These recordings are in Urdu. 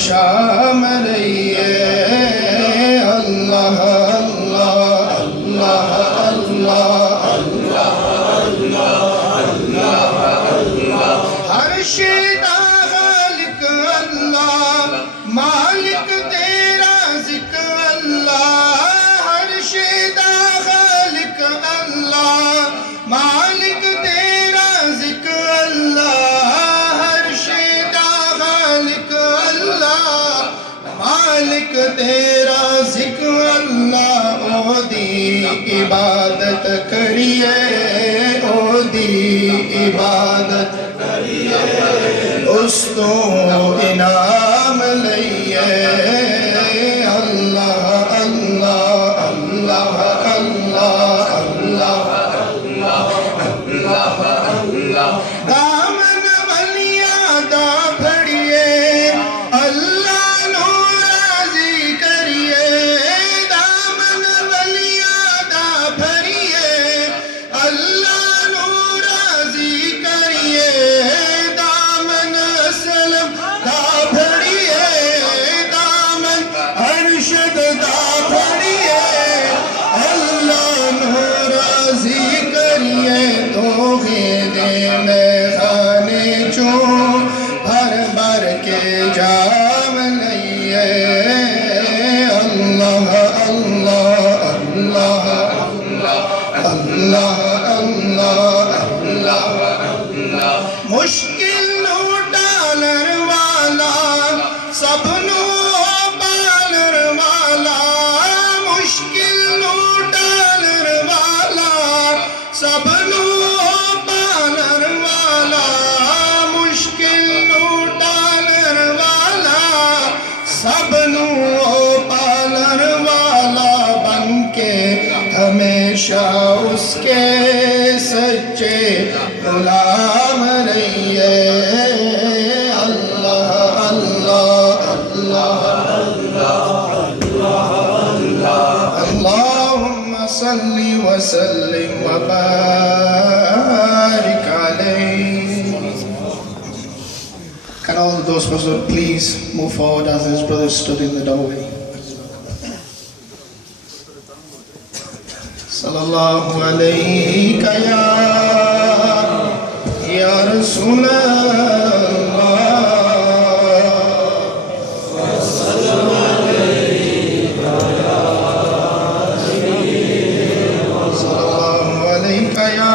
شام رہیے اللہ اللہ اللہ اللہ اللہ اللہ اللہ ہر شے دا خالق اللہ مالک تیرا ذکر اللہ ہر شے دا خالق اللہ مالک تیرا ذکر اللہ ہر شے دا خالق اللہ مالک تیرا ذکر اللہ او دی عبادت کریے او دی عبادت کریے اس تو انعام لئیے اللہ اللہ اللہ اللہ اللہ اللہ اللہ دامن ولیاں دا پھڑیے اللہ نو راضی کریے دامن ولیاں دا پھڑیے اللہ نو راضی کریے دامن اسلم دا پھڑیے دامن بنوں پالن والا بن کے ہمیشہ اس کے سچے غلام رہیے اللہ اللہ اللہ اللہم صلی وسلم وبارک علیہ. Can all those persons please move forward as his brothers stood in the doorway. Sallallahu alayka ya Rasul Allah. Sallallahu alayka ya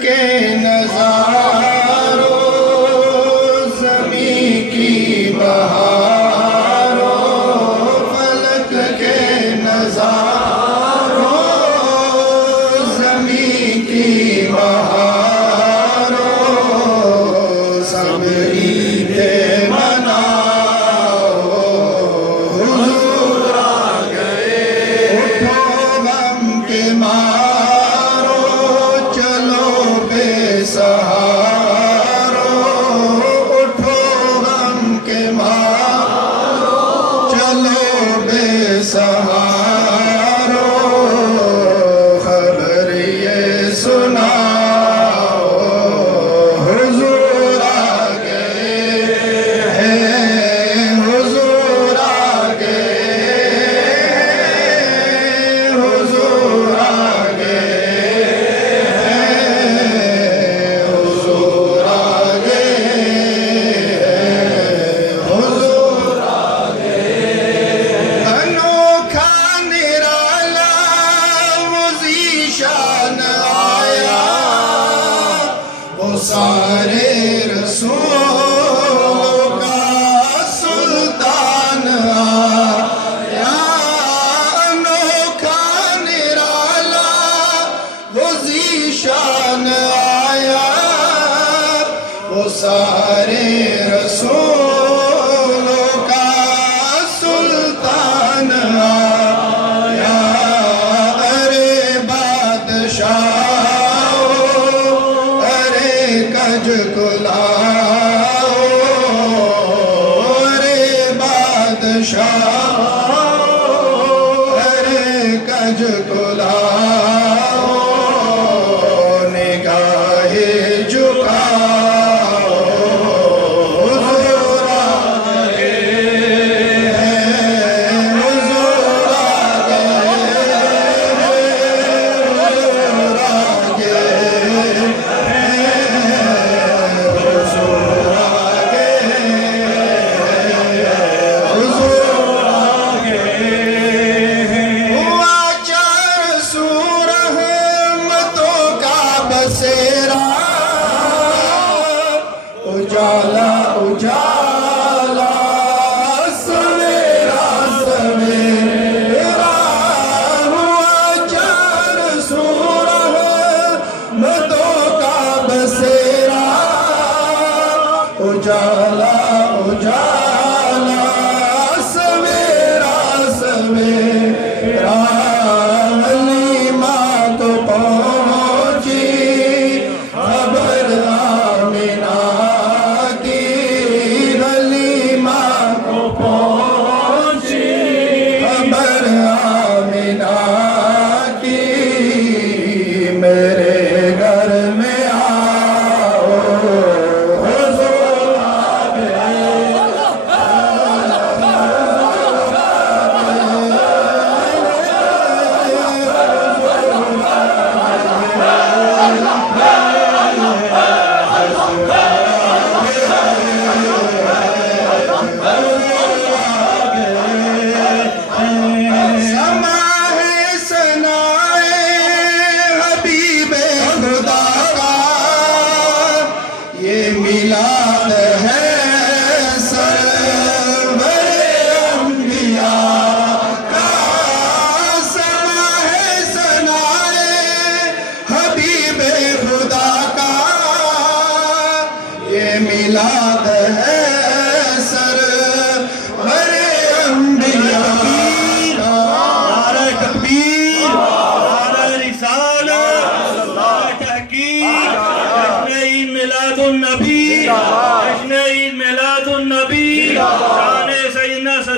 کے نظاروں زمین کی بہاروں فلک کے نظاروں زمین کی بہاروں سب عید مناؤ حضور آ گئے اٹھو غم کے سہارو اٹھو غم کے مارو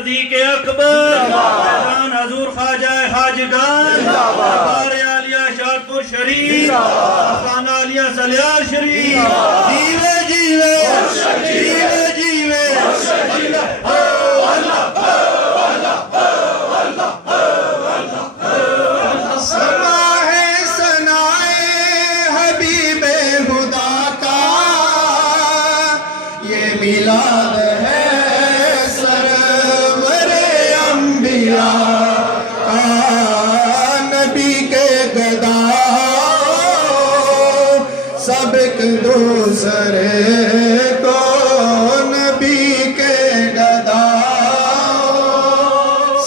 صدیق اکبر فیضان حضور خواجہ خواجگان بار عالیہ شادپور شریف خانہ عالیہ سلیال شریف جیوے جیوے جیوے جیوے سما ہے ثنائے حبیب خدا کا یہ میلاد ہے سرور انبیاء کا نبی کے گدا سب ایک دوسرے کو نبی کے گدا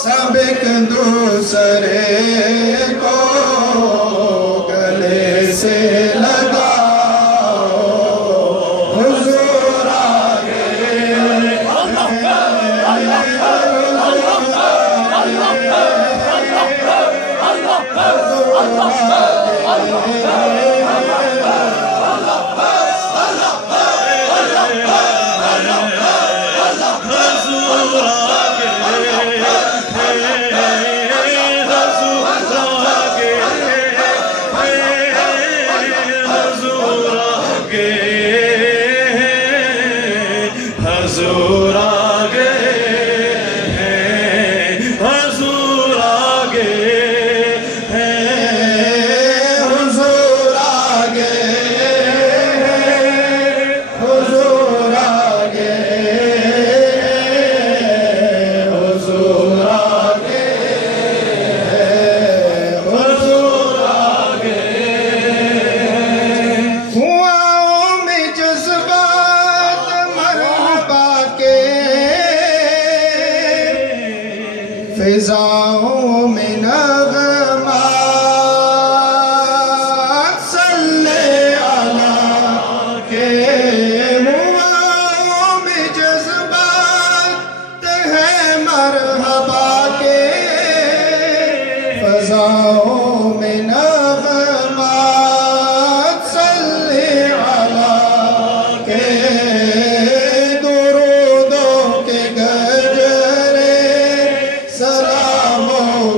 سب ایک دوسرے کو گلے سے لگاؤ حضور آگے حضور آگے حضور آگے حضور آگے حضور آگے حضور آگے حضور آگے ہواؤں میں جذبات مرحبا کے فضاؤں میں نغمات صلی اللہ کے ہواؤں میں جذبات ہے مرحبا کے فضاؤں میں نغمات صلی اللہ کے درودوں کے گجرے سلاموں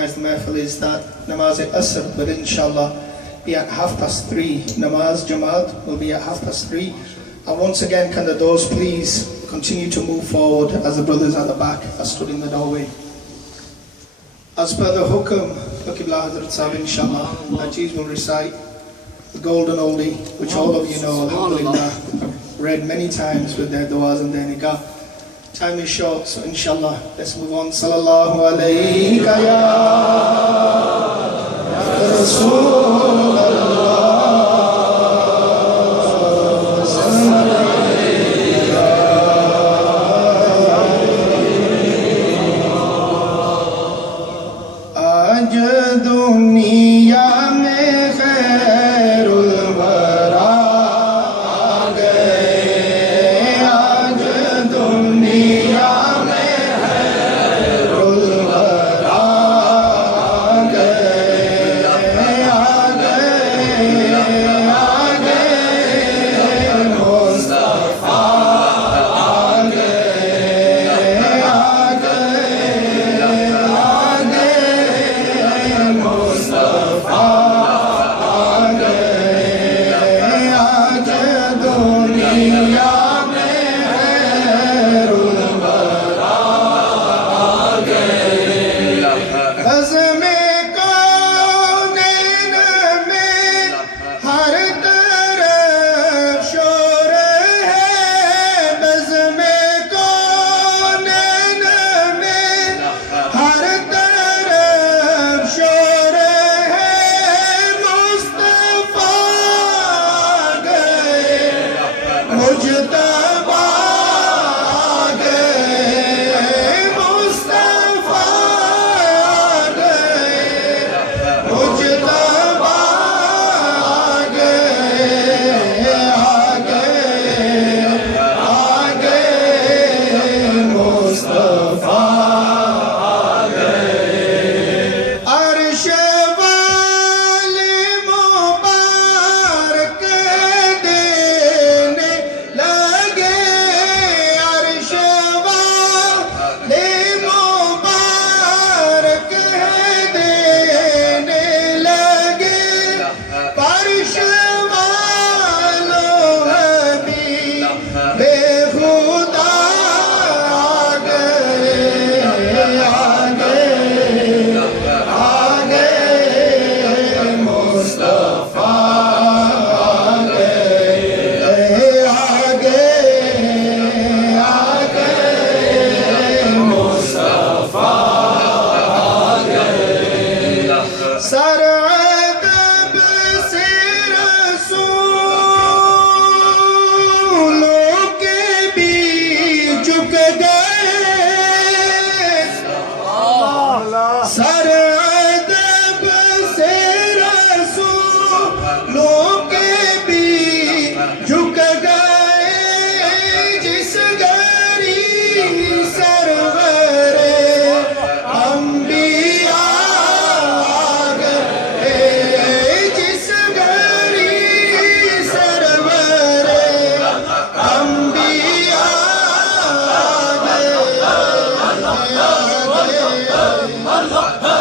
organized the Mahfil is that Namaz al-Asr will inshallah be at 3:30. Namaz Jamaat will be at 3:30. And once again, can the doors please continue to move forward as the brothers at the back are stood in the doorway. As per the hukum, Qibla Hazrat Sahib inshallah, Ajiz will recite the golden oldie, which all of you know, alhamdulillah, read many times with their du'as and their nikah. Time is short, so inshallah, let's move on. Sallallahu alayka ya Rasulullah. آج دنیا میں خیر الورا آ گئے، آج دنیا میں خیر الورا آ گئے، آ گئے، آ گئے مصطفیٰ آ گئے، آ گئے، آ گئے مصطفیٰ آ گئے، آج دنیا میں خیر الورا آ گئے، عزم کونین میں ہر طرف شور ہے، بزم کونین میں ہر طرف شور ہے، مصطفیٰ آ گئے، مجتبیٰ آ گئے، مصطفیٰ آ گئے، مجتبیٰ آ گئے، آ گئے، آ گئے مصطفیٰ آ گئے، عرش والے مبارک دینے لگے، عرش والے مبارک دینے لگے، فرش والوں بھی بے خدا آ گئے، آ گئے، آ گئے مصطفیٰ آ گئے، آ گئے، آ گئے مصطفیٰ آ گئے، سر ادب سے رسولوں کے بھی جھک گئے، سر ادب سے رسولوں کے بھی جھک گئے، جس گھڑی سرور انبیاء آ گئے، جس گھڑی سرور انبیاء آ گئے، آ گئے،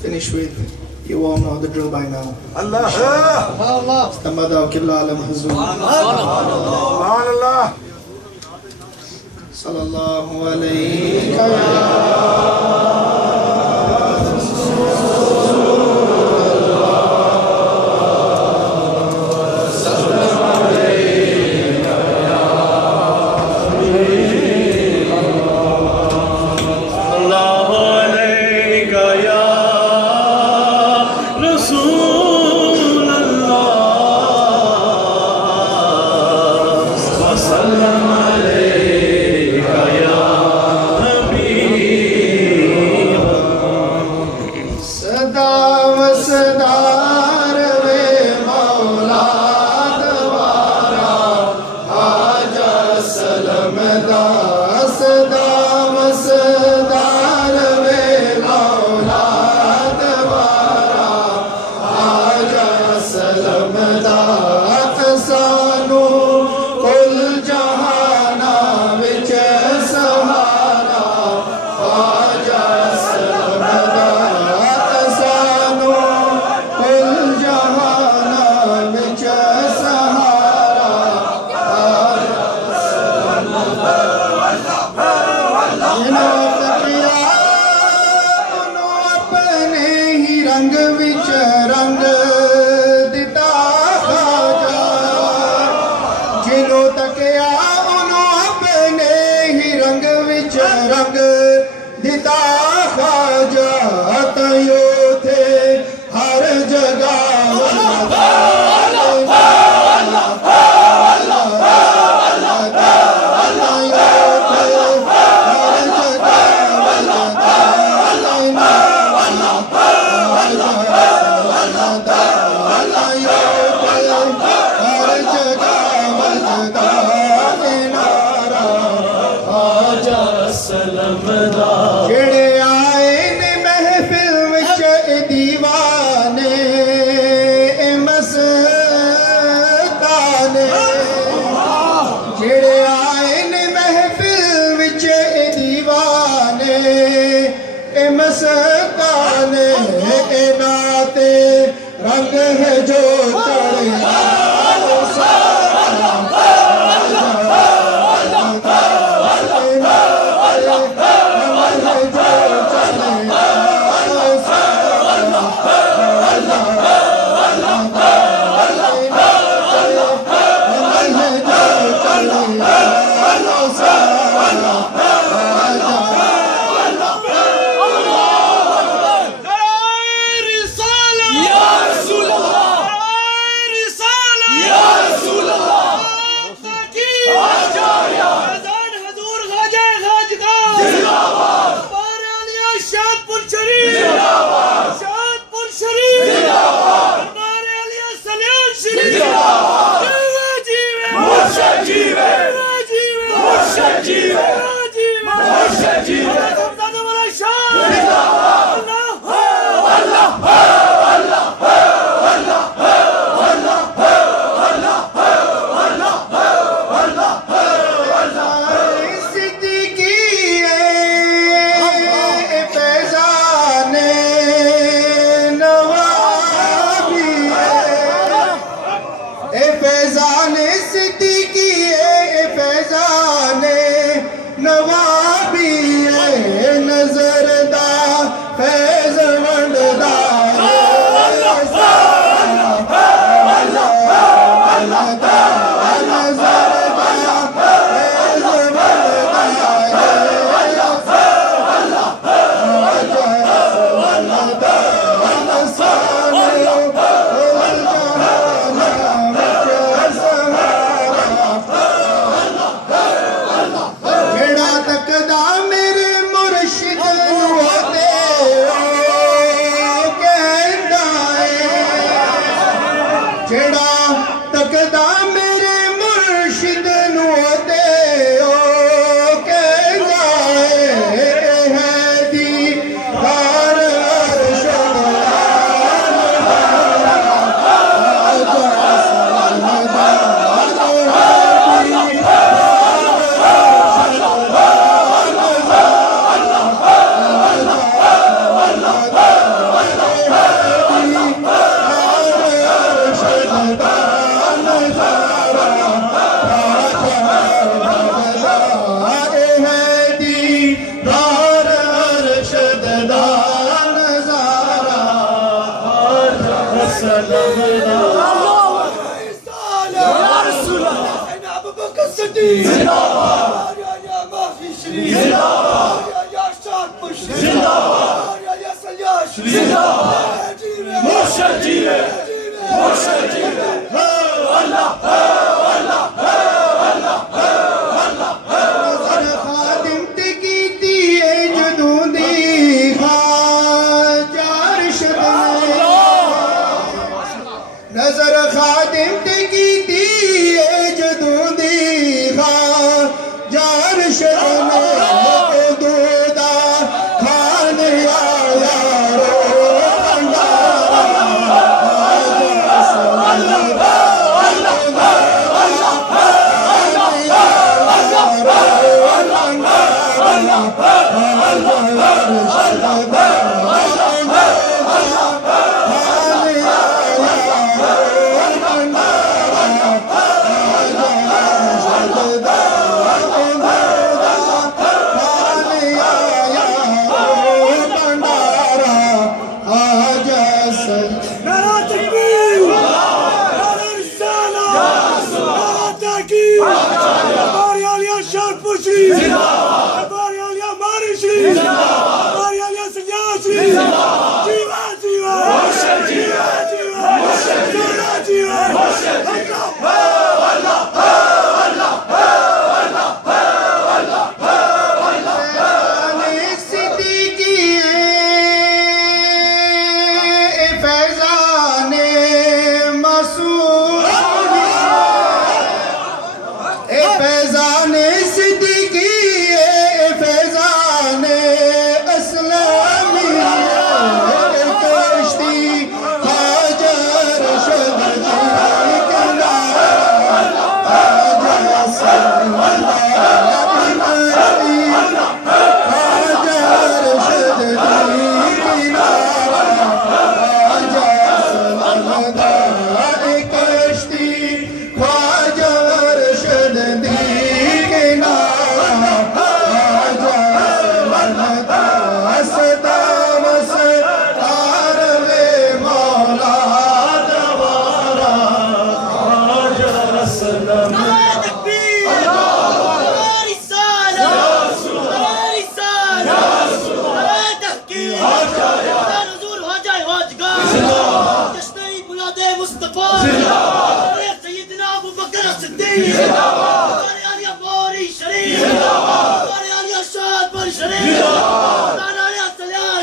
Finish with, you all know the drill by now. Allah. It's the mother of Qibla Alam Hazur. Allah. Sallallahu alayhi wa ابو بکر صدیق زندہ باد یا مافی شریف زندہ باد یا شاد پور شریف زندہ باد یا سلیاش زندہ باد مرشد جی مرشد جی اللہ اللہ نظر خادم تکی دیئے جدوں دی خواجہ رشد نظر خادم تکی دیئے جدوں دی خواجہ رشد حدودہ خان یا یارو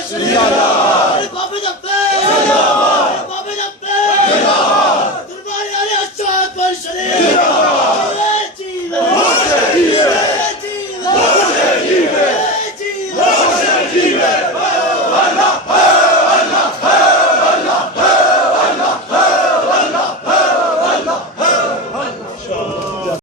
شریف